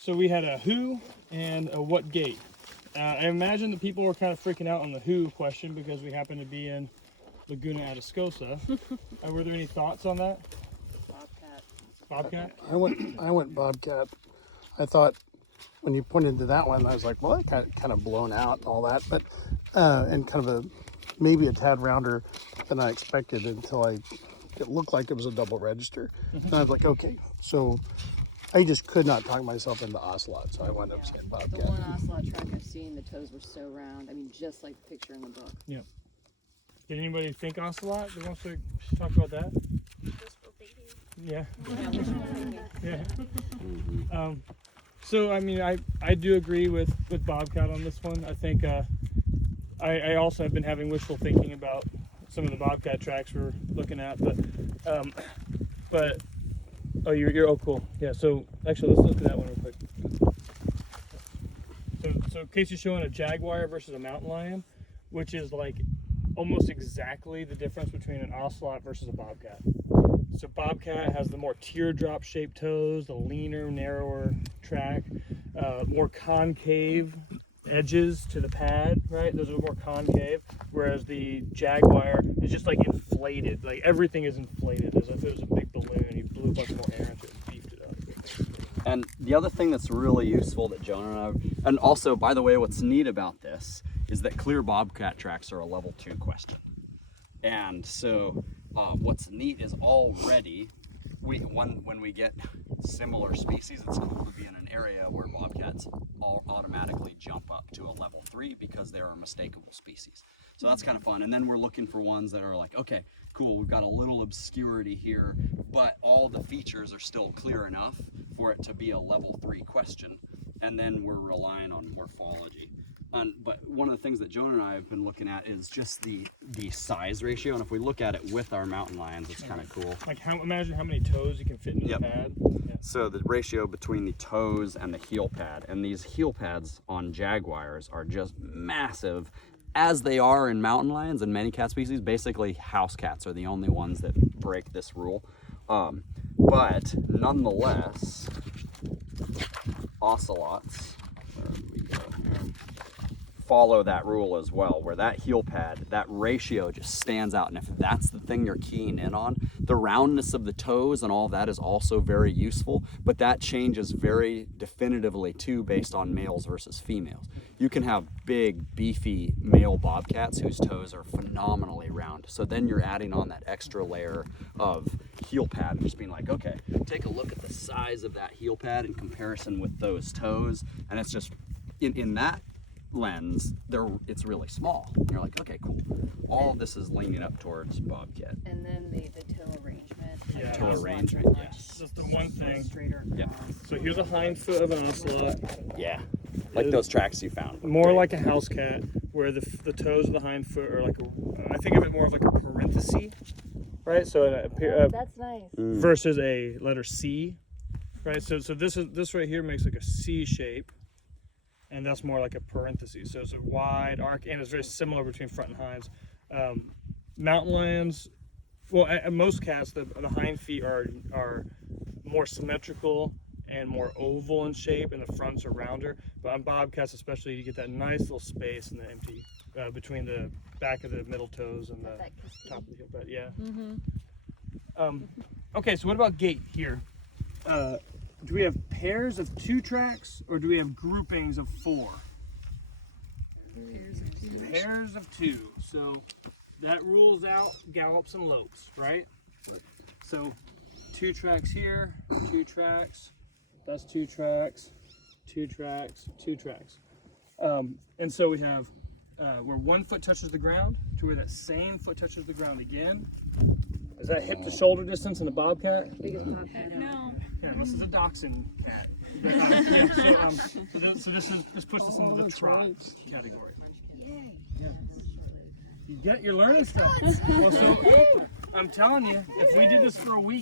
So we had a who and a what gait. I imagine that people were kind of freaking out on the who question because we happen to be in Laguna Atascosa. Were there any thoughts on that? Bobcat? I went bobcat. I thought when you pointed to that one, I was like, well, that kind of blown out and all that, but and kind of maybe a tad rounder than I expected until it looked like it was a double register. And I was like, okay, so I just could not talk myself into ocelot, so I wound up saying bobcat. The one ocelot track I've seen, the toes were so round. I mean, just like the picture in the book. Yeah. Did anybody think ocelot? Who wants to talk about that? Yeah. Yeah. So I mean, I do agree with bobcat on this one. I think I also have been having wishful thinking about some of the bobcat tracks we're looking at, but oh, you're oh cool. Yeah. So actually, let's look at that one real quick. So Casey's showing a jaguar versus a mountain lion, which is like almost exactly the difference between an ocelot versus a bobcat. So bobcat has the more teardrop shaped toes, the leaner, narrower track, more concave edges to the pad, right? Those are more concave, whereas the jaguar is just like inflated. Like everything is inflated as if it was a big balloon. He blew a bunch more air into it and beefed it up. And the other thing that's really useful that Jonah and also, by the way, what's neat about this is that clear bobcat tracks are a level 2 question. And so what's neat is already when we get similar species, it's cool to be in an area where bobcats all automatically jump up to a level 3 because they're a mistakable species. So that's kind of fun. And then we're looking for ones that are like, okay, cool, we've got a little obscurity here, but all the features are still clear enough for it to be a level 3 question. And then we're relying on morphology. But one of the things that Jonah and I have been looking at is just the size ratio, and if we look at it with our mountain lions, it's kind of cool. Like imagine how many toes you can fit in the pad. Yeah. So the ratio between the toes and the heel pad, and these heel pads on jaguars are just massive, as they are in mountain lions and many cat species. Basically, house cats are the only ones that break this rule. But nonetheless, ocelots, where do we go here, follow that rule as well, where that heel pad, that ratio just stands out. And if that's the thing you're keying in on, the roundness of the toes and all that is also very useful, but that changes very definitively too based on males versus females. You can have big, beefy male bobcats whose toes are phenomenally round. So then you're adding on that extra layer of heel pad and just being like, okay, take a look at the size of that heel pad in comparison with those toes. And it's just, in that lens, it's really small. And you're like, okay, cool. All of this is leaning up towards bobcat. And then the toe arrangement. Yeah. Toe arrangement, yes. That's the one thing. Straighter. Yeah. So here's a hind foot of an ocelot. Yeah. Like those tracks you found. More like a house cat, where the toes of the hind foot are like I think of it more of like a parenthesis, right? So That's nice. versus a letter C, right? So this right here makes like a C shape, and that's more like a parenthesis. So it's a wide arc, and it's very similar between front and hinds. Mountain lions, well, most cats, the hind feet are more symmetrical and more oval in shape, and the fronts are rounder. But on bobcats especially, you get that nice little space in the empty between the back of the middle toes and the top of the heel pad. Yeah. Okay, so what about gait here? Do we have pairs of 2 tracks, or do we have groupings of 4? Pairs of 2. So that rules out gallops and lopes, right? So 2 tracks here, 2 tracks. That's 2 tracks, 2 tracks, 2 tracks. And so we have where one foot touches the ground to where that same foot touches the ground again. Is that hip to shoulder distance in a bobcat? Biggest bobcat. No. Yeah, this is a dachshund cat. So this puts us into the trot category. Yay. Yeah. You're learning stuff. Well, so I'm telling you, if we did this for a week,